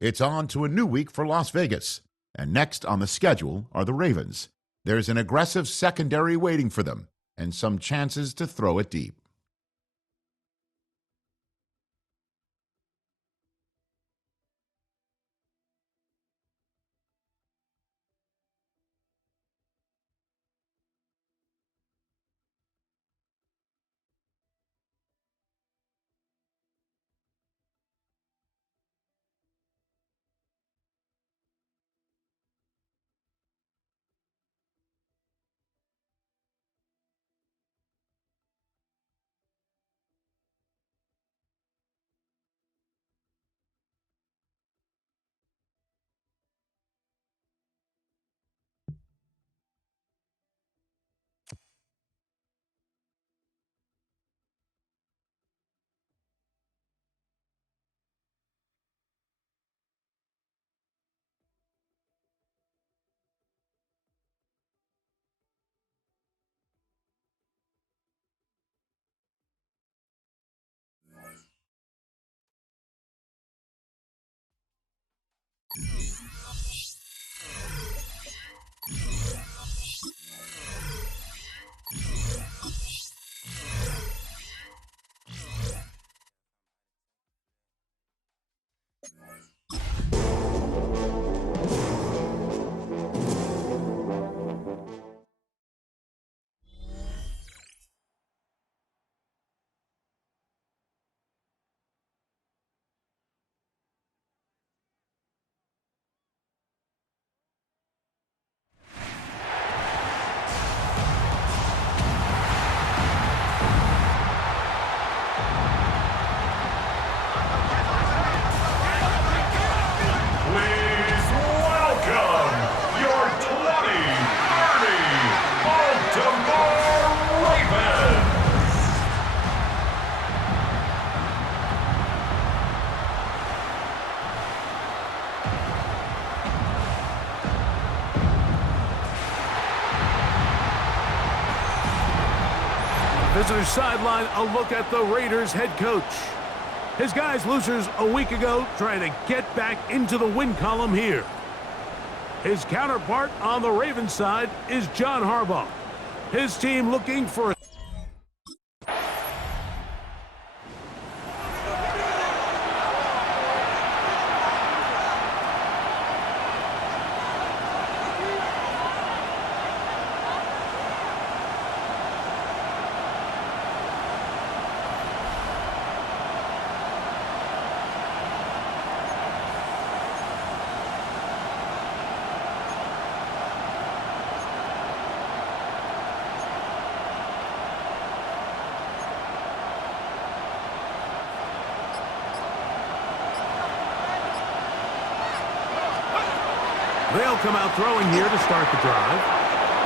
It's on to a new week for Las Vegas, and next on the schedule are the Ravens. There's an aggressive secondary waiting for them, and some chances to throw it deep. Visitors sideline, a look at the Raiders head coach. His guys losers a week ago trying to get back into the win column here. His counterpart on the Ravens side is John Harbaugh. His team looking for They'll come out throwing here to start the drive.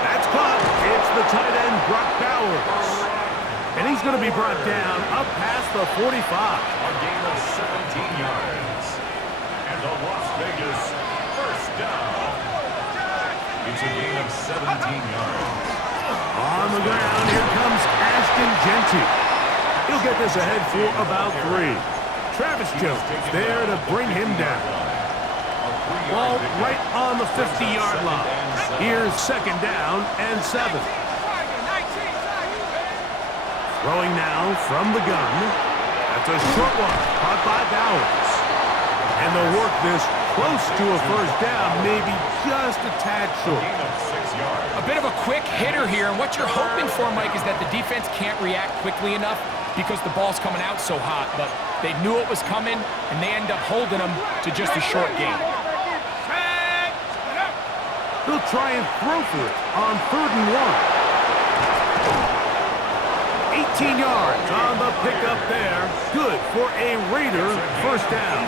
That's caught. It's the tight end, Brock Bowers. And he's going to be brought down up past the 45. A gain of 17 yards. And the Las Vegas first down. It's a gain of 17 yards. On the ground, here comes Ashton Genty. He'll get this ahead for about 3. Travis Jones there to bring him down. Ball right on the 50-yard line. Here's second down and 7. Throwing now from the gun. That's a short one, caught by Bowers. And they'll work this close to a first down, maybe just a tad short. A bit of a quick hitter here, and what you're hoping for, Mike, is that the defense can't react quickly enough because the ball's coming out so hot. But they knew it was coming, and they end up holding them to just a short gain. They'll try and throw for it on 3rd and 1. 18 yards on the pickup there. Good for a Raider first down.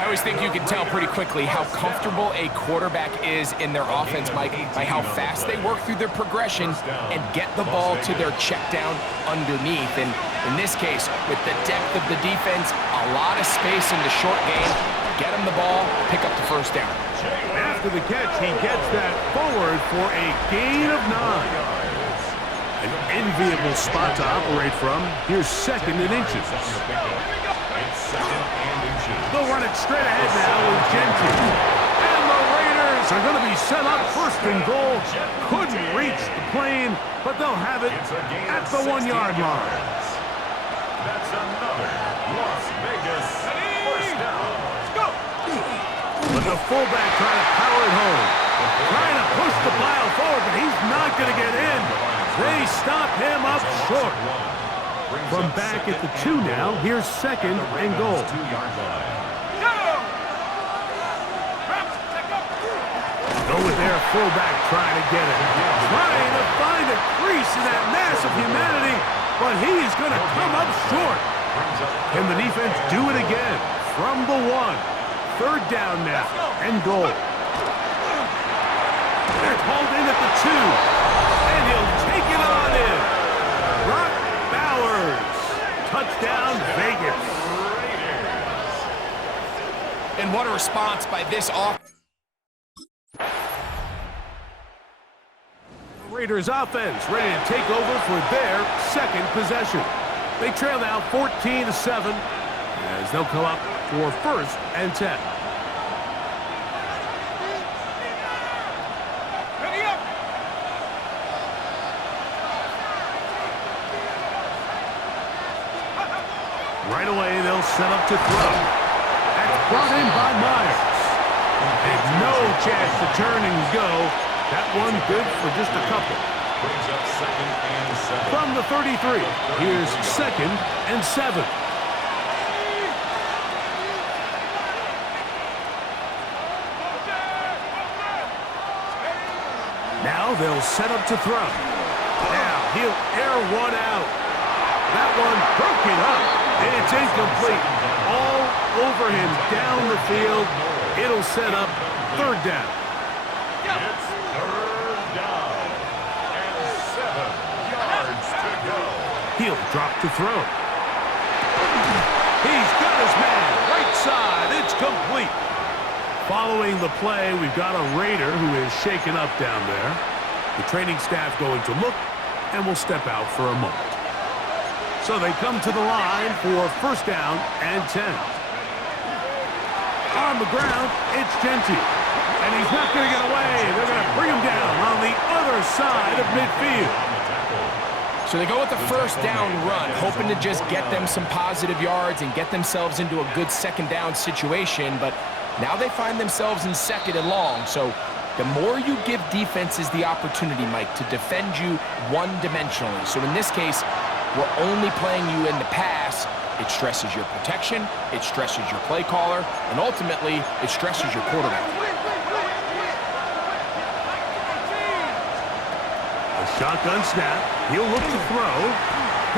I always think you can tell pretty quickly how comfortable a quarterback is in their offense, Mike, by how fast they work through their progression and get the ball to their check down underneath. And in this case, with the depth of the defense, a lot of space in the short game, get him the ball, pick up the first down. After the catch, he gets that forward for a gain of 9. An enviable spot to operate from. Here's 2nd and inches. It's second and inches. They'll run it straight ahead now with Gentry. And the Raiders are going to be set up first and goal. Couldn't reach the plane, but they'll have it at the 1-yard line. That's another Las Vegas first down. But the fullback trying to power it home. Trying to push the pile forward, but he's not going to get in. They stop him up short. From back at the 2 now, here's second and goal. 2-yard line. Go with their fullback trying to get it. Trying to find a crease in that mass of humanity, but he's going to come up short. Can the defense do it again? From the 1. Third down now, and goal. They're called in at the 2, and he'll take it on in. Brock Bowers, touchdown Vegas. And what a response by this offense. Raiders offense ready to take over for their second possession. They trail now 14-7 as they'll come up for first and 10. Right away, they'll set up to throw. That's brought in by Myers. And no chance to turn and go. That one good for just a couple. Brings up second and 7. From the 33, here's second and 7. Now they'll set up to throw. Now he'll air one out. That one broken up. It's incomplete. All over him down the field. It'll set up third down. It's third down and 7 yards to go. He'll drop to throw. He's got his man. Right side. It's complete. Following the play, we've got a Raider who is shaken up down there. The training staff going to look, and will step out for a moment. So they come to the line for first down and 10. On the ground, it's Gentry. And he's not going to get away. They're going to bring him down on the other side of midfield. So they go with the first down run, hoping to just get them some positive yards and get themselves into a good second down situation, but now they find themselves in second and long. So the more you give defenses the opportunity, Mike, to defend you one-dimensionally. So in this case, we're only playing you in the pass. It stresses your protection, it stresses your play caller, and ultimately, it stresses your quarterback. A shotgun snap. He'll look to throw.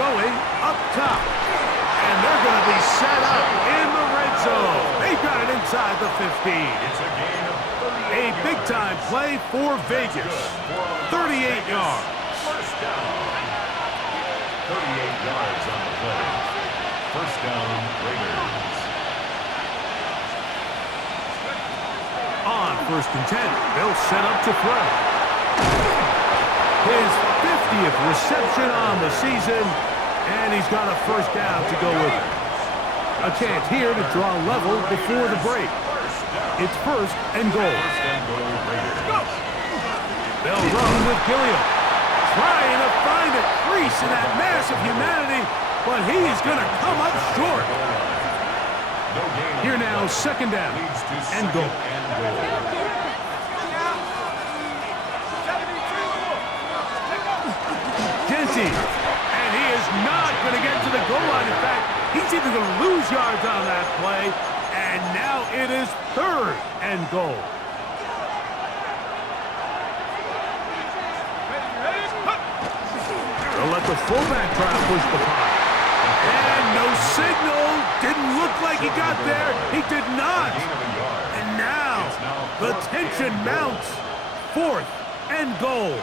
Going up top. And they're going to be set up in the red zone. They've got it inside the 15. It's a gain of 38 A big-time play for Vegas. 38 yards. First down. 38 yards on the play. First down, Raiders. On first and 10, they'll set up to throw. His 50th reception on the season, and he's got a first down to go with it. A chance here to draw level before the break. It's first and goal. First and goal, Raiders. They'll run with Gilliam. Trying to find a crease in that mass of humanity, but he's going to come up short. No gain. Here now, second down Leads to and goal. second and goal. Gentry, and he is not going to get to the goal line. In fact, he's even going to lose yards on that play, and now it is third and goal. They'll let the fullback try to push the pile. And no signal. Didn't look like he got there. He did not. And now the tension mounts. Fourth and goal.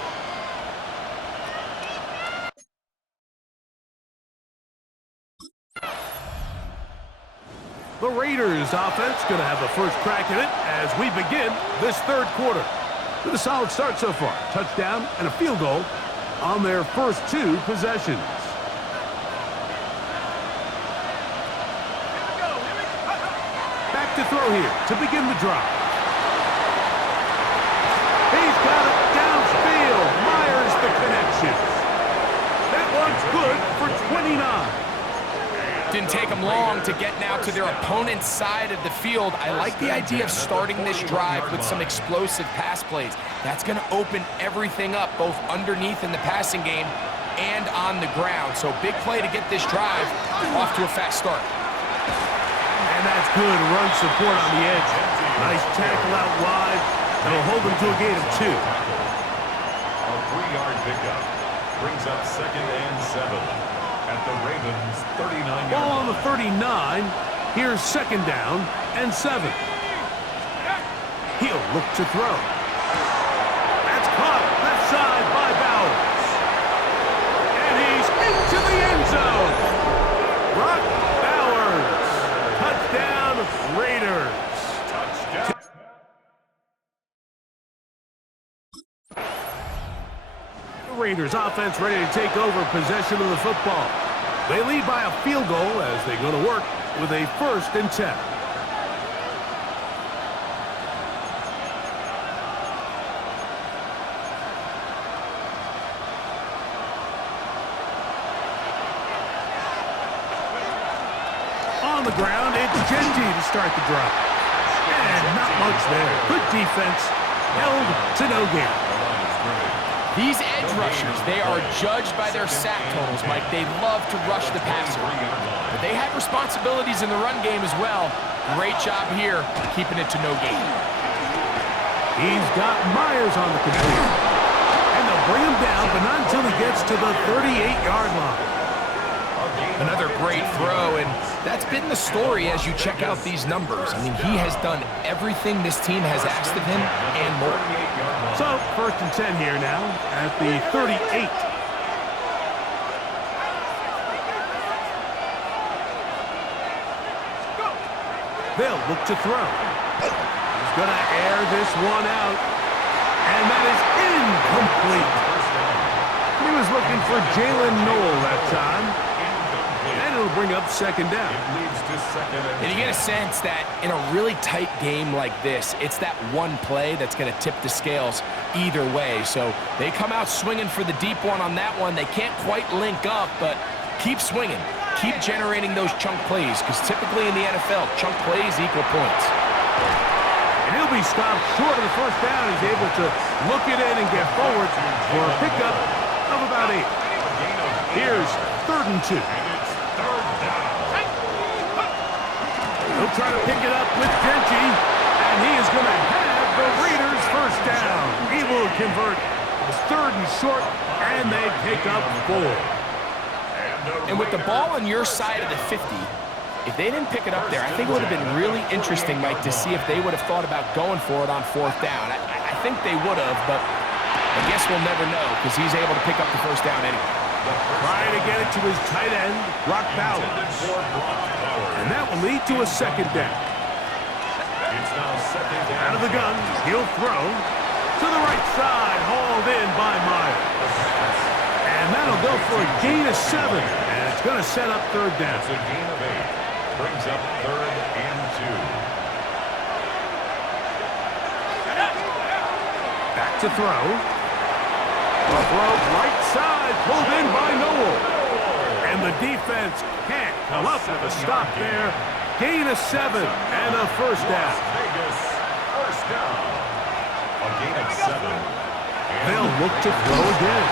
The Raiders offense going to have the first crack at it as we begin this third quarter. With a solid start so far. Touchdown and a field goal on their first two possessions. to throw here to begin the drive. He's got it downfield. Myers the connection. That one's good for 29. Didn't take them long to get now to their opponent's side of the field. I like the idea of starting this drive with some explosive pass plays. That's going to open everything up, both underneath in the passing game and on the ground. So big play to get this drive off to a fast start. And that's good run support on the edge. Nice tackle out wide. That'll hold them to a gain of 2. A 3-yard pickup brings up 2nd and 7. At the Ravens' 39-yard ball on the line. 39. Here's 2nd down and 7. He'll look to throw. That's caught left side by Bowers. And he's into the end zone. Brock Bowers. Touchdown, Raiders. Touchdown. The Raiders offense ready to take over possession of the football. They lead by a field goal as they go to work with a 1st and 10. On the ground, it's Genty to start the drive. And not much there. Good defense. Held to no gain. These edge rushers, they are judged by their sack totals, Mike. They love to rush the passer. But they have responsibilities in the run game as well. Great job here, keeping it to no gain. He's got Myers on the complete. And they'll bring him down, but not until he gets to the 38-yard line. Another great throw, and that's been the story as you check out these numbers. I mean, he has done everything this team has asked of him and more. So, 1st and 10 here now at the 38. They'll look to throw. He's going to air this one out. And that is incomplete. He was looking for Jalen Noel that time. And it'll bring up 2nd down. And you get a sense that in a really tight game like this, it's that one play that's going to tip the scales either way. So they come out swinging for the deep one on that one. They can't quite link up, but keep swinging. Keep generating those chunk plays, because typically in the NFL, chunk plays equal points. And he'll be stopped short of the 1st down. He's able to look it in and get forward for a pickup of about 8. Here's 3rd and 2. He'll try to pick it up with Genty, and he is going to have the Raiders' 1st down. He will convert. It's 3rd and short, and they pick up 4. And with the ball on your side of the 50, if they didn't pick it up there, I think it would have been really interesting, Mike, to see if they would have thought about going for it on 4th down. I think they would have, but I guess we'll never know, because he's able to pick up the 1st down anyway. Trying to get it to his tight end, Brock Bowers. And that will lead to a 2nd down. Out of the gun, he'll throw to the right side, hauled in by Myers. And that'll go for a gain of 7, and it's going to set up 3rd down. It's a gain of 8. Brings up 3rd and 2. Back to throw. A throw right side, pulled in by Noel. And the defense can't come up with a stop there. Gain of 7 and a 1st down. Vegas, 1st down. A gain of 7. They'll look to throw again.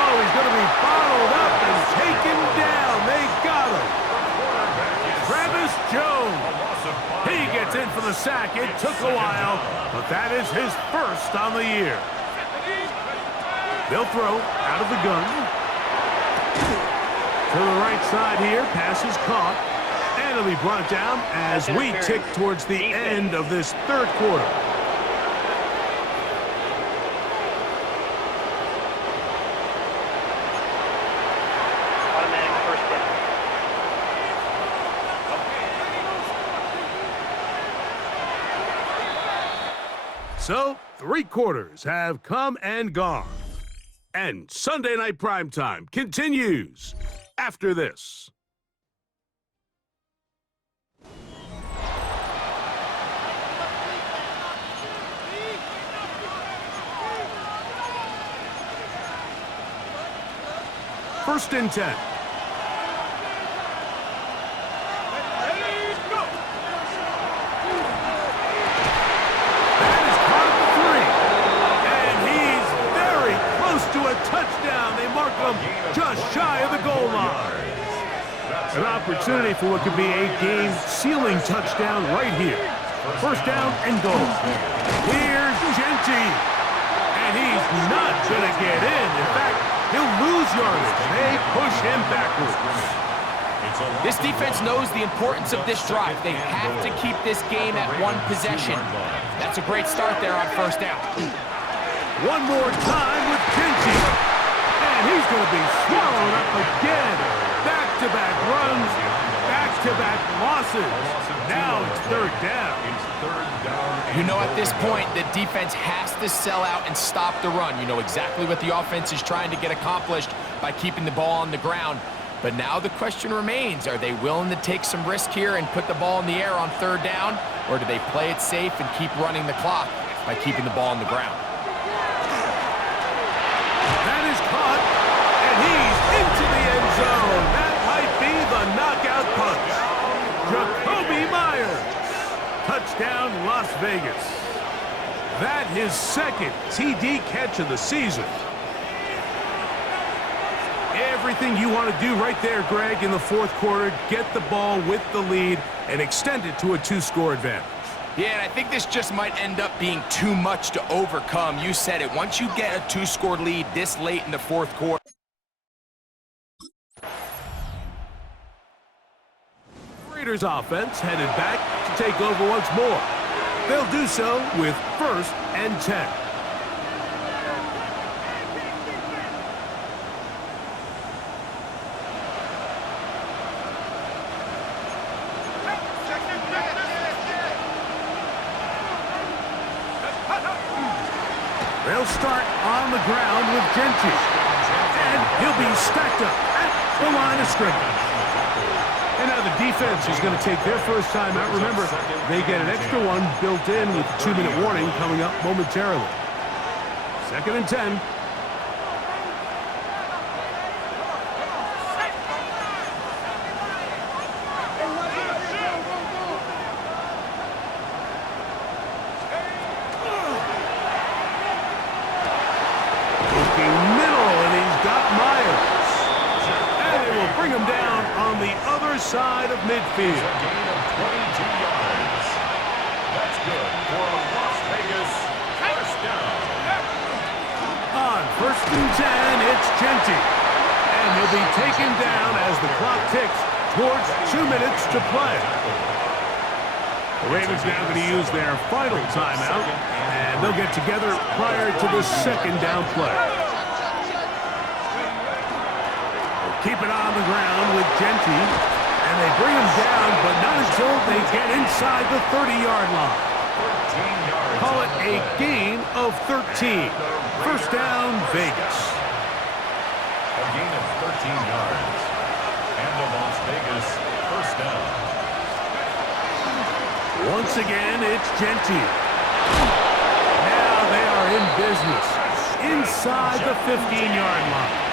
Oh, he's going to be bottled up and taken down. They got him. Travis Jones. He gets in for the sack. It took a while, but that is his 1st on the year. They'll throw out of the gun. To the right side here. Pass is caught. And it'll be brought down as we tick towards the end of this 3rd quarter. Automatic 1st down. So, 3 quarters have come and gone. And Sunday Night Primetime continues after this. first and 10. That is caught at the 3. And he's very close to a touchdown. They mark him just shy of the goal line. An opportunity for what could be a game-sealing touchdown right here. First down and goal. Here's Genty. And he's not going to get in. In fact, he'll lose yardage. They push him backwards. This defense knows the importance of this drive. They have to keep this game at one possession. That's a great start there on first down. One more time with Genty. And he's going to be swallowed up again. Back-to-back runs, back-to-back losses. Now it's third down. You know, at this point, the defense has to sell out and stop the run. You know exactly what the offense is trying to get accomplished by keeping the ball on the ground. But now the question remains, are they willing to take some risk here and put the ball in the air on third down? Or do they play it safe and keep running the clock by keeping the ball on the ground? That is caught, and he's into the end zone. That might be the knockout punch. Jacoby Myers. Touchdown, Las Vegas. That his second TD catch of the season. Everything you want to do right there, Greg, in the fourth quarter. Get the ball with the lead and extend it to a 2-score advantage. Yeah, and I think this just might end up being too much to overcome. You said it. Once you get a 2-score lead this late in the fourth quarter. Raiders offense headed back to take over once more. They'll do so with first and 10. They'll start on the ground with Genty. And he'll be stacked up at the line of scrimmage. And now the defense is going to take their first time out. Remember, they get an extra one built in with a 2-minute warning coming up momentarily. Second and 10. Side of midfield. A gain of 22 yards. That's good for a Las Vegas first down. On first and 10, it's Genty. And he'll be taken down as the clock ticks towards 2 minutes to play. The Ravens now going to use their final timeout, and they'll get together prior to the second down play. They'll keep it on the ground with Genty. And they bring him down, but not until they get inside the 30-yard line. Call it a gain of 13. First down, Vegas. A gain of 13 yards. And the Las Vegas first down. Once again, it's Genty. Now they are in business. Inside the 15-yard line.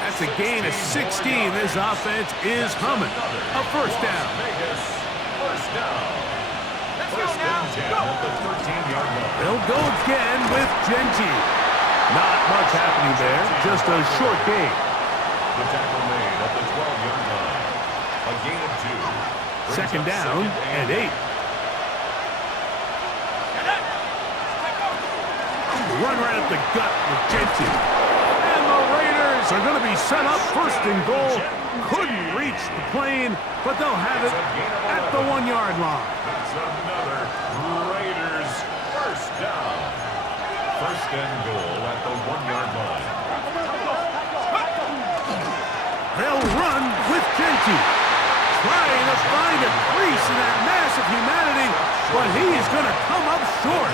That's a gain of 16. This offense is humming. A first down. Vegas, first down. First and 10 at the 13-yard line. They'll go again with Genty. Not much happening there. Just a short gain. The tackle made at the 12-yard line. A gain of 2. Second down and 8. Run right up the gut with Genty. Are going to be set up first and goal. Couldn't reach the plane, but they'll have it at the 1-yard line. It's another Raiders first down. First and goal at the 1-yard line. They'll run with Genty. Trying to find a crease in that mass of humanity, but he is going to come up short.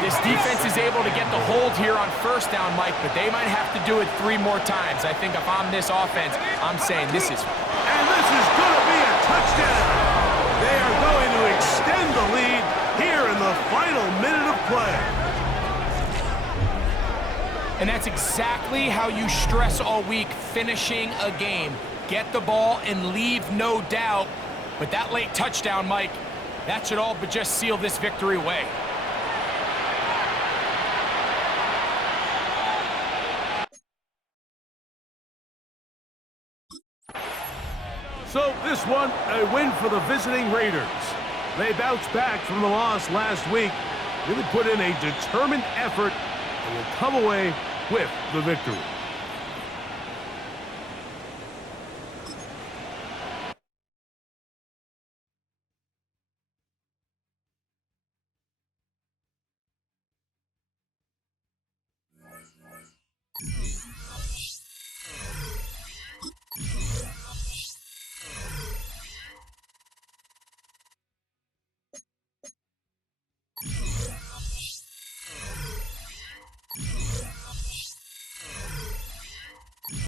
This defense is able to get the hold here on first down, Mike, but they might have to do it 3 more times. I think if I'm this offense, I'm saying this is... And this is going to be a touchdown. They are going to extend the lead here in the final minute of play. And that's exactly how you stress all week, finishing a game. Get the ball and leave no doubt. But that late touchdown, Mike, that should all but just seal this victory away. So this one, a win for the visiting Raiders. They bounced back from the loss last week, really put in a determined effort, and will come away with the victory.